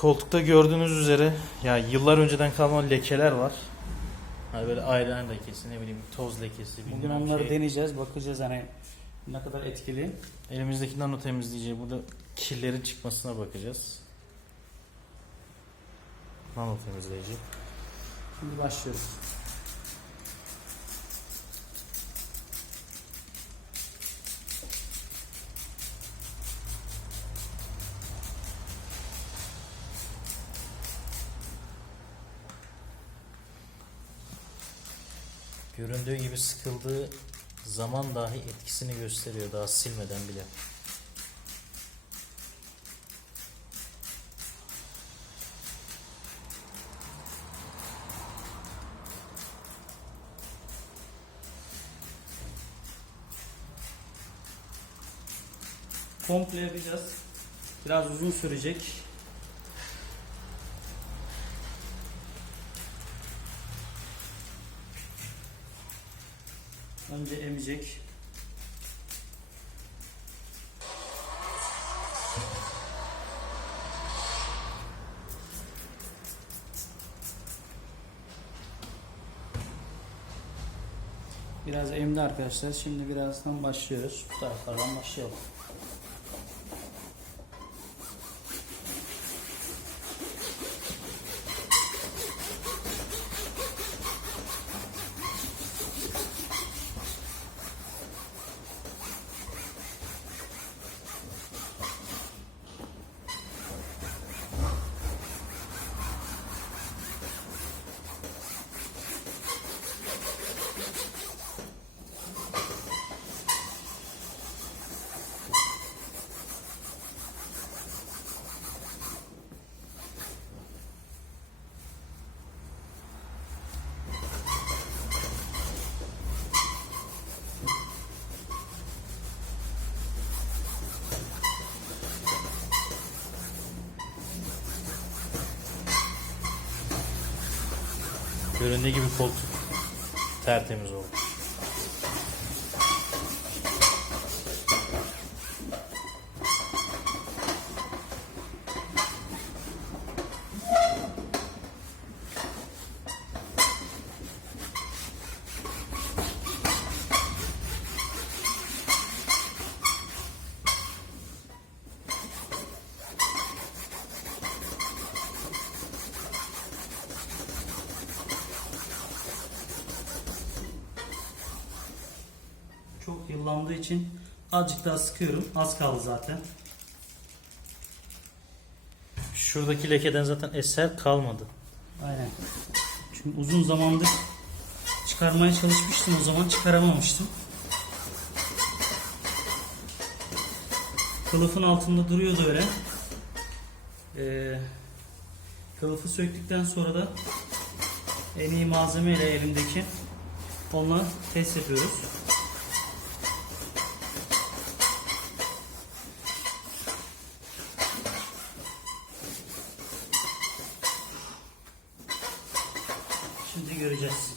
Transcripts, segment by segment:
Koltukta gördüğünüz üzere ya yıllar önceden kalma lekeler var. Hani böyle ayran lekesi, ne bileyim toz lekesi, Bugün onları şey. deneyeceğiz. Bakacağız hani ne kadar etkili. Elimizdeki nano temizleyici burada kirlerin çıkmasına bakacağız. Nano temizleyici. Şimdi başlıyoruz. Göründüğü gibi sıkıldığı zaman dahi etkisini gösteriyor daha silmeden bile. Komple yapacağız. Biraz uzun sürecek. Önce emecek. Biraz emdi arkadaşlar. Şimdi birazdan başlıyoruz. Bu taraflardan başlayalım. Göründüğü gibi koltuk tertemiz oldu. Çok yıllandığı için azıcık daha sıkıyorum. Az kaldı zaten. Şuradaki lekeden zaten eser kalmadı. Aynen. Çünkü uzun zamandır çıkarmaya çalışmıştım o zaman çıkaramamıştım. Kılıfın altında duruyordu öyle. Ee, kılıfı söktükten sonra da en iyi malzemeyle elimdeki onunla test yapıyoruz. Şimdi göreceğiz.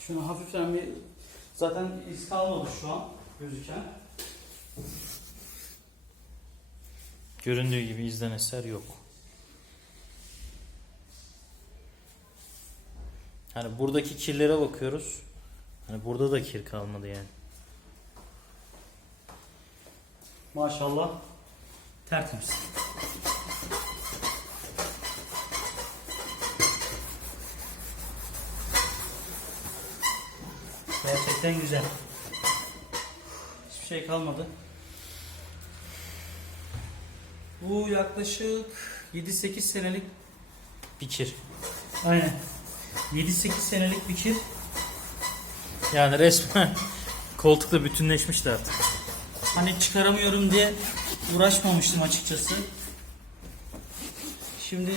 Şunu hafiften bir zaten iz kalmadı şu an gözüken. Göründüğü gibi izden eser yok. Hani buradaki kirlere bakıyoruz. Hani burada da kir kalmadı yani. Maşallah tertemiz. Gerçekten güzel. Hiçbir şey kalmadı. Bu yaklaşık 7-8 senelik Bir kir. aynen 7-8 senelik bir kir. Yani resmen koltukla bütünleşmişti artık. Hani çıkaramıyorum diye uğraşmamıştım açıkçası. Şimdi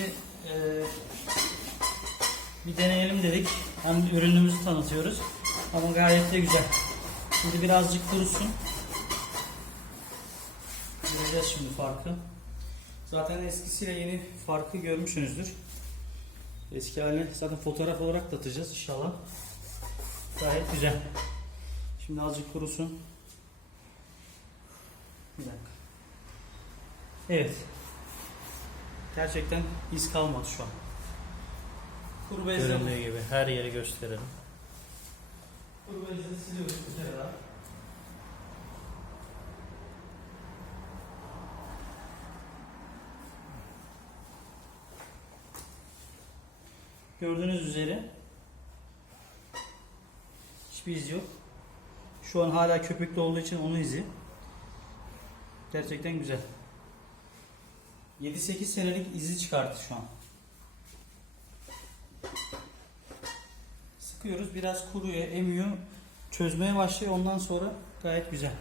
eee, bir deneyelim dedik. Hem ürünümüzü tanıtıyoruz. Ama gayet de güzel. Şimdi birazcık kurusun. Göreceğiz şimdi farkı. Zaten eskisiyle yeni farkı görmüşsünüzdür. Eski haline zaten fotoğraf olarak da atacağız inşallah. Gayet güzel. Şimdi azıcık kurusun. Bir dakika. Evet. Gerçekten iz kalmadı şu an. Kuru bezle, Göründüğü gibi her yeri gösterelim. Kuru bezle siliyoruz bu kere daha. Gördüğünüz üzere hiçbir iz yok. Şu an hala köpüklü olduğu için onun izi. Gerçekten güzel. 7-8 senelik izi çıkarttı şu an. Sıkıyoruz biraz kuruyor, emiyor, çözmeye başlıyor ondan sonra gayet güzel.